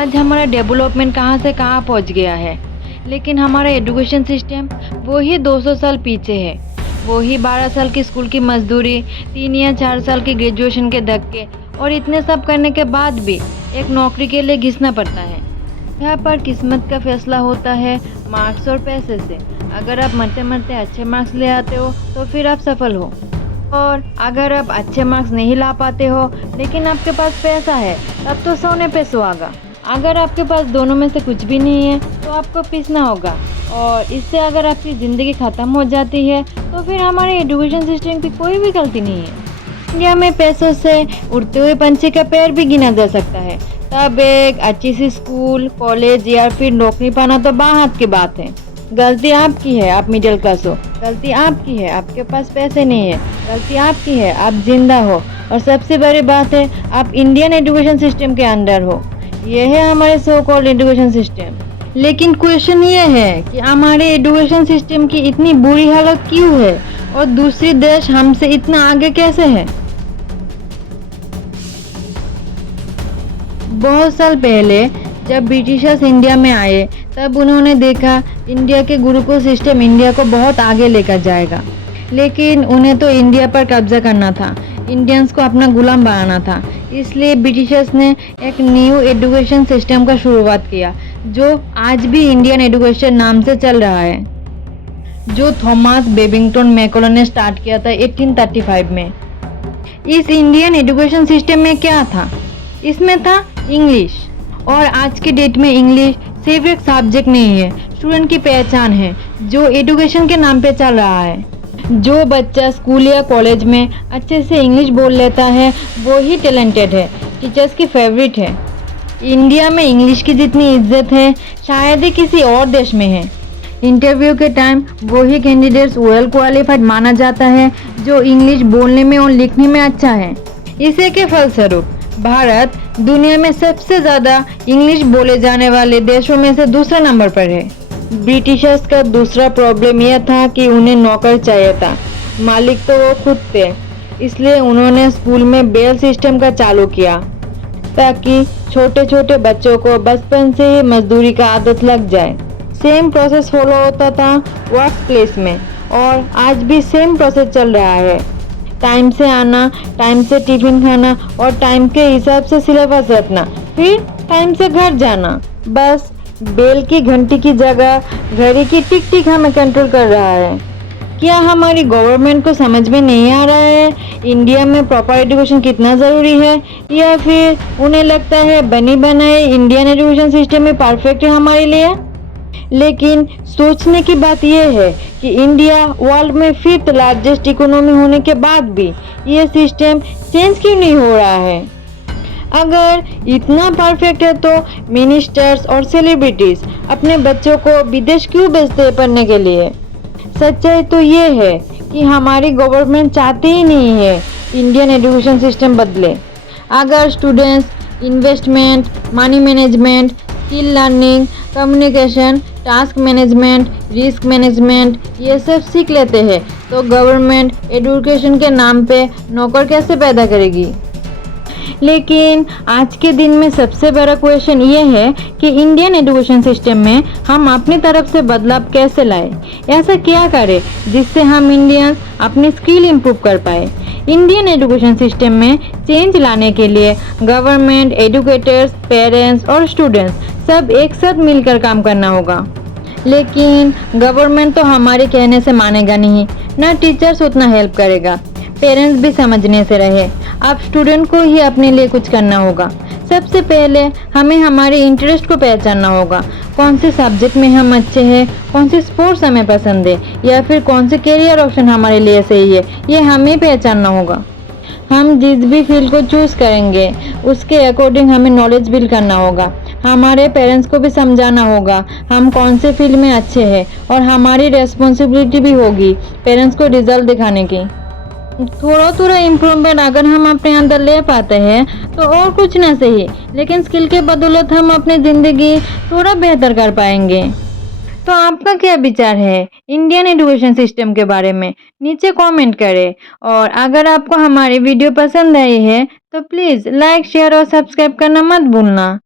आज हमारा डेवलपमेंट कहाँ से कहाँ पहुँच गया है, लेकिन हमारा एजुकेशन सिस्टम वही 200 साल पीछे है। वही 12 साल की स्कूल की मजदूरी, 3 या 4 साल की ग्रेजुएशन के धक्के और इतने सब करने के बाद भी एक नौकरी के लिए घिसना पड़ता है। यहाँ पर किस्मत का फैसला होता है मार्क्स और पैसे से। अगर आप मरते मरते अच्छे मार्क्स ले आते हो तो फिर आप सफल हो, और अगर आप अच्छे मार्क्स नहीं ला पाते हो लेकिन आपके पास पैसा है, तब तो सोने पे सुहागा। अगर आपके पास दोनों में से कुछ भी नहीं है तो आपको पीसना होगा, और इससे अगर आपकी ज़िंदगी ख़त्म हो जाती है तो फिर हमारे एजुकेशन सिस्टम की कोई भी गलती नहीं है। इंडिया में पैसों से उड़ते हुए पंछी का पैर भी गिना जा सकता है, तब एक अच्छी सी स्कूल, कॉलेज या फिर नौकरी पाना तो बात की बात है। गलती आपकी है, आप मिडिल क्लास हो। गलती आपकी है, आपके पास पैसे नहीं है। गलती आपकी है, आप जिंदा हो। और सबसे बड़ी बात है, आप इंडियन एजुकेशन सिस्टम के अंडर हो। ये है हमारे सो कॉल्ड एजुकेशन सिस्टम। लेकिन क्वेश्चन ये है कि हमारे एजुकेशन सिस्टम की इतनी बुरी हालत क्यों है, और दूसरे देश हमसे इतना आगे कैसे है। बहुत साल पहले जब ब्रिटिशर्स इंडिया में आए, तब उन्होंने देखा इंडिया के गुरुकुल सिस्टम इंडिया को बहुत आगे लेकर जाएगा। लेकिन उन्हें तो इंडिया पर कब्जा करना था, इंडियंस को अपना गुलाम बनाना था। इसलिए ब्रिटिशर्स ने एक न्यू एजुकेशन सिस्टम का शुरुआत किया, जो आज भी इंडियन एजुकेशन नाम से चल रहा है, जो थॉमस बेबिंगटन मैकॉले ने स्टार्ट किया था 1835 में। इस इंडियन एजुकेशन सिस्टम में क्या था? इसमें था इंग्लिश, और आज के डेट में इंग्लिश सिर्फ एक सब्जेक्ट नहीं है, स्टूडेंट की पहचान है, जो एजुकेशन के नाम पे चल रहा है। जो बच्चा स्कूल या कॉलेज में अच्छे से इंग्लिश बोल लेता है वो ही टैलेंटेड है, टीचर्स की फेवरेट है। इंडिया में इंग्लिश की जितनी इज्जत है शायद ही किसी और देश में है। इंटरव्यू के टाइम वही कैंडिडेट्स वेल क्वालिफाइड माना जाता है जो इंग्लिश बोलने में और लिखने में अच्छा है। इसी के फलस्वरूप भारत दुनिया में सबसे ज़्यादा इंग्लिश बोले जाने वाले देशों में से दूसरा नंबर पर है। ब्रिटिशर्स का दूसरा प्रॉब्लम यह था कि उन्हें नौकर चाहिए था, मालिक तो वो खुद थे। इसलिए उन्होंने स्कूल में बेल सिस्टम का चालू किया, ताकि छोटे छोटे बच्चों को बचपन से ही मजदूरी का आदत लग जाए। सेम प्रोसेस फॉलो होता था वर्क प्लेस में, और आज भी सेम प्रोसेस चल रहा है। टाइम से आना, टाइम से टिफिन खाना और टाइम के हिसाब से सिलेबस रखना, फिर टाइम से घर जाना। बस बेल की घंटी की जगह घड़ी की टिक टिक हमें कंट्रोल कर रहा है। क्या हमारी गवर्नमेंट को समझ में नहीं आ रहा है इंडिया में प्रॉपर एजुकेशन कितना ज़रूरी है, या फिर उन्हें लगता है बनी बनाई इंडियन एजुकेशन सिस्टम में परफेक्ट है हमारे लिए। लेकिन सोचने की बात यह है कि इंडिया वर्ल्ड में 5th लार्जेस्ट इकोनॉमी होने के बाद भी ये सिस्टम चेंज क्यों नहीं हो रहा है। अगर इतना परफेक्ट है तो मिनिस्टर्स और सेलिब्रिटीज अपने बच्चों को विदेश क्यों भेजते हैं पढ़ने के लिए। सच्चाई तो ये है कि हमारी गवर्नमेंट चाहती ही नहीं है इंडियन एजुकेशन सिस्टम बदले। अगर students investment, money management, skill learning, communication, task management, risk management ये सब सीख लेते हैं तो गवर्नमेंट एजुकेशन के नाम पे नौकर कैसे पैदा करेगी। लेकिन आज के दिन में सबसे बड़ा क्वेश्चन ये है कि इंडियन एजुकेशन सिस्टम में हम अपनी तरफ से बदलाव कैसे लाए। ऐसा क्या करें जिससे हम इंडियंस अपनी स्किल इम्प्रूव कर पाए। इंडियन एजुकेशन सिस्टम में चेंज लाने के लिए गवर्नमेंट, एजुकेटर्स, पेरेंट्स और स्टूडेंट्स सब एक साथ मिलकर काम करना होगा। लेकिन गवर्नमेंट तो हमारे कहने से मानेगा नहीं, ना टीचर्स उतना हेल्प करेगा, पेरेंट्स भी समझने से रहे। अब स्टूडेंट को ही अपने लिए कुछ करना होगा। सबसे पहले हमें हमारे इंटरेस्ट को पहचानना होगा। कौन से सब्जेक्ट में हम अच्छे हैं, कौन से स्पोर्ट्स हमें पसंद है, या फिर कौन से करियर ऑप्शन हमारे लिए सही है, ये हमें पहचानना होगा। हम जिस भी फील्ड को चूज़ करेंगे उसके अकॉर्डिंग हमें नॉलेज बिल्ड करना होगा। हमारे पेरेंट्स को भी समझाना होगा हम कौन से फील्ड में अच्छे हैं, और हमारी रेस्पॉन्सिबिलिटी भी होगी पेरेंट्स को रिजल्ट दिखाने की। थोड़ा थोड़ा इम्प्रूवमेंट अगर हम अपने अंदर ले पाते हैं तो और कुछ ना सही, लेकिन स्किल के बदौलत हम अपनी ज़िंदगी थोड़ा बेहतर कर पाएंगे। तो आपका क्या विचार है इंडियन एजुकेशन सिस्टम के बारे में, नीचे कमेंट करें। और अगर आपको हमारी वीडियो पसंद आई है तो प्लीज़ लाइक, शेयर और सब्सक्राइब करना मत भूलना।